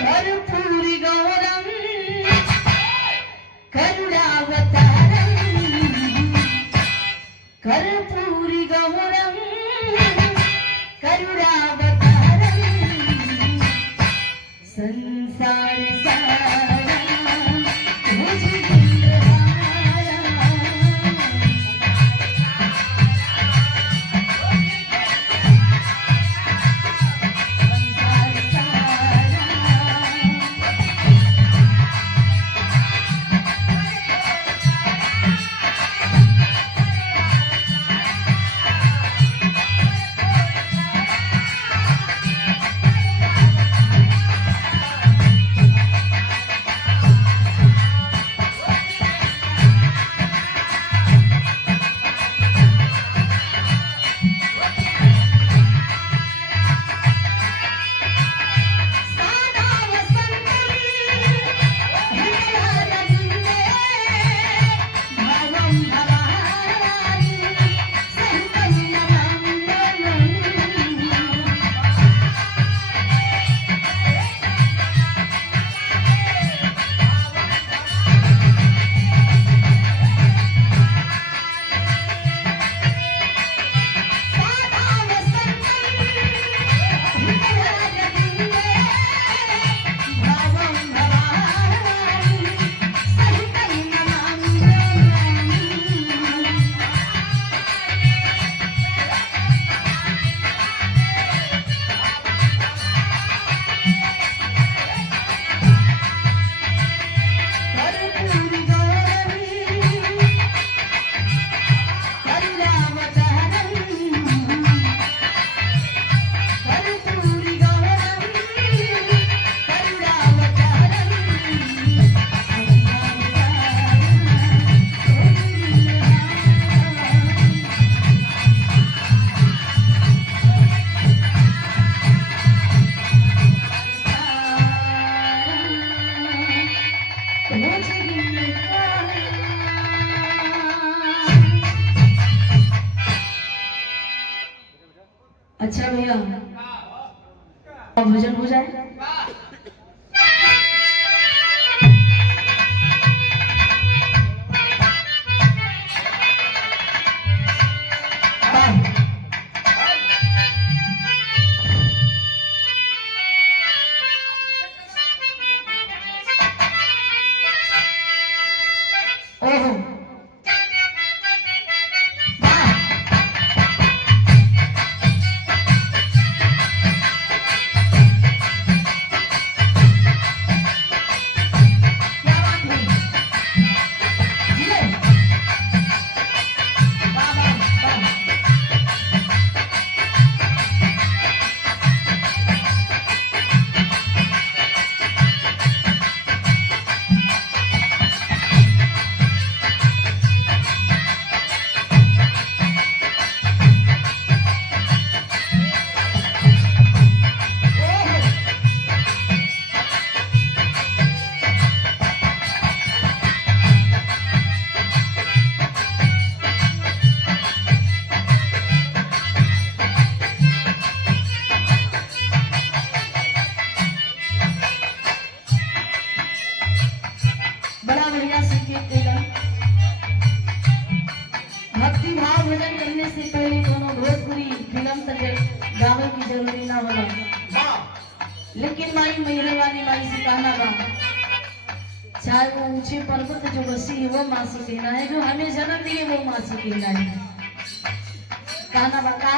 कर्पूरी गौरम करुणावतारम कर्पूरी गौरम करुणावतारम संसार सारा मुझ इंद्रहारा अच्छा भैया भोजन हो जाए। ओहो भक्ति भाव भजन करने से पहले कोनो भोजपुरी फिल्म तक गावे की जरूरी ना होला, लेकिन माई मेहरबानी माई से कहना बा चाहे वो ऊंचे पर्वत जो बसी है वो माँ से कहना है, जो हमें जन्म दिए वो माँ से कहना है। गाना बता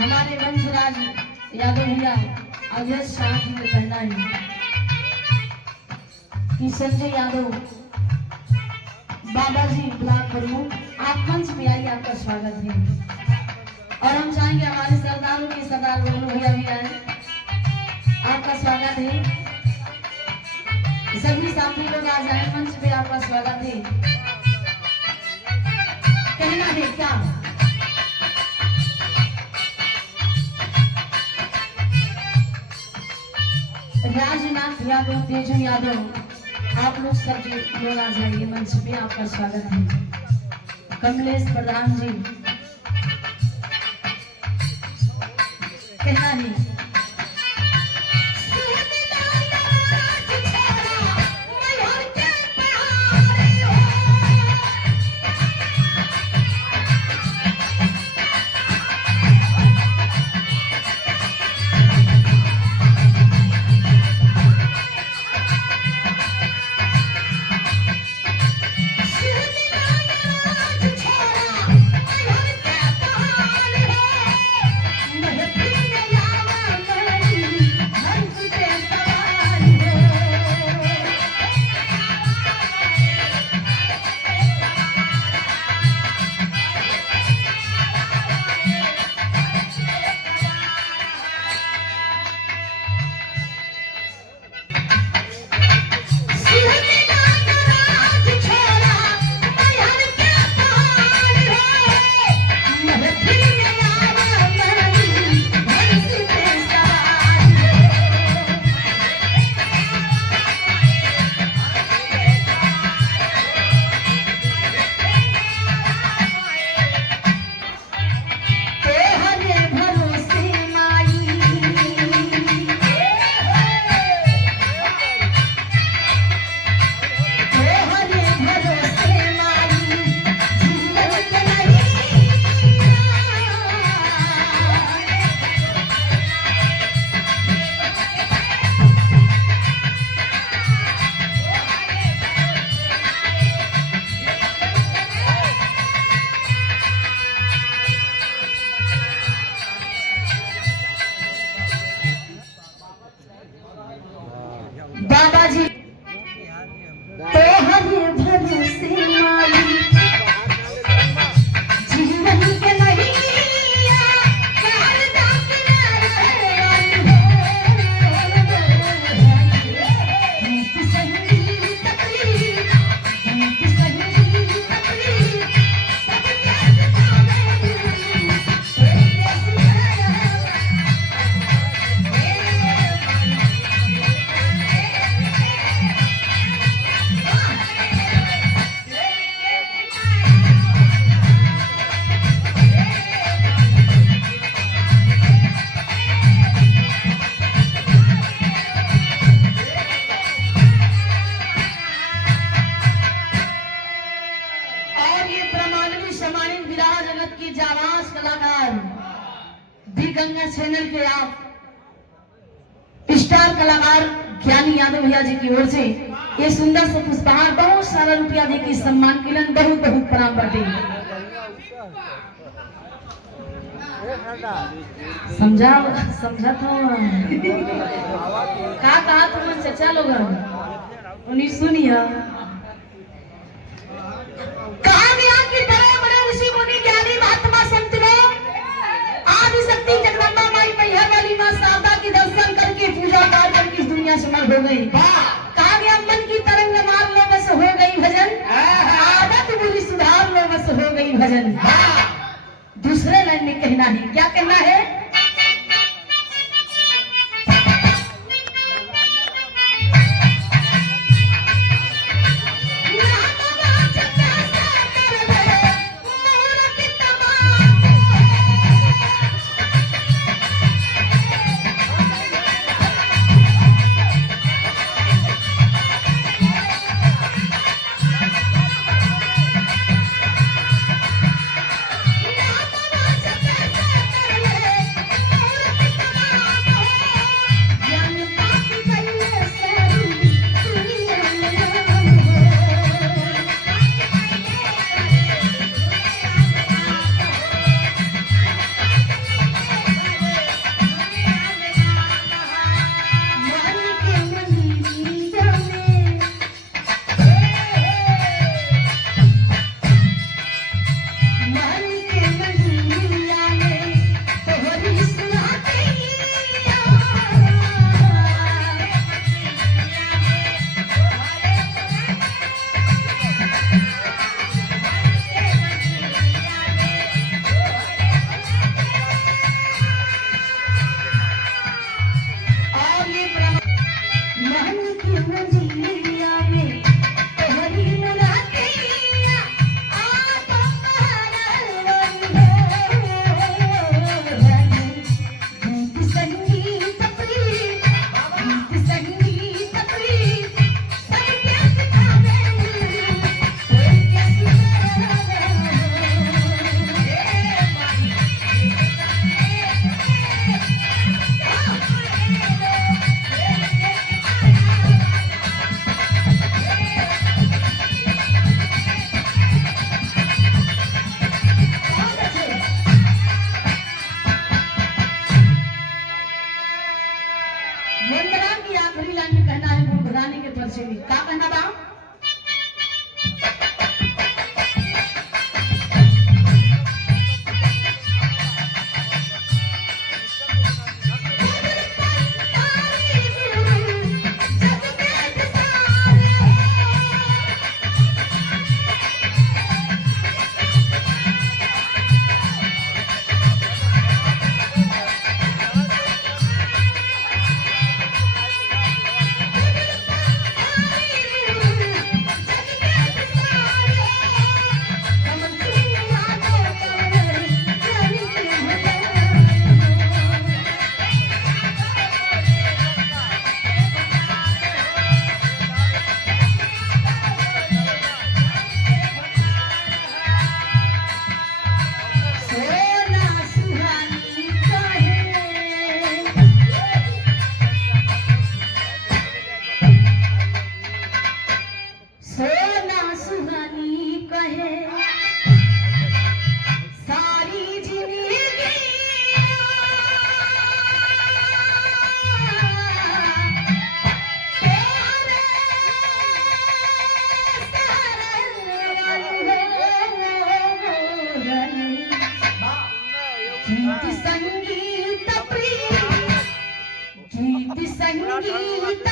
हमारे वंशराज यादव भैया अवध शाह जी का कहना है कि संजय यादव बाबा जी ब्लॉक प्रमुख, आप मंच में आइए, आपका स्वागत है। और हम चाहेंगे हमारे सरदारों के सरदार बोलो भैया भी आए, आपका स्वागत है। सभी साथी लोग आ जाए मंच पे, आपका स्वागत है। कहना है क्या राजनाथ यादव, तेजू यादव, आप लोग सब लोग आ जाइए मंच पे, आपका स्वागत है। कमलेश प्रधान जी कहना है आप स्टार कलाकार ज्ञानी यादव भैया जी की ओर से ये सुंदर से पुष्पहार बहुत सारा रुपया दे के सम्मान किलन बहुत बहुत प्रणाम बाटे। समझा समझा था का कहा तुम चचा लोग उन्हीं सुनिया कहा गया कि बड़े बड़े ऋषि मुनि ज्ञानी महात्मा संत लोग आदि शक्ति जगदम्बा माई मैया वाली मां शारदा के दर्शन करके पूजा पाठ करके इस दुनिया से मर हो गई। कहा गया मन की तरंग मार लो बस हो गई भजन, आदत बुरी सुधार लो बस हो गई भजन। दूसरे लाइन में कहना है, क्या कहना है? वंदना की आखिरी लाइन में कहना है, गुण भगाने के परिचय में क्या कहना बा? गीत संगीत प्रिय, गीत संगीत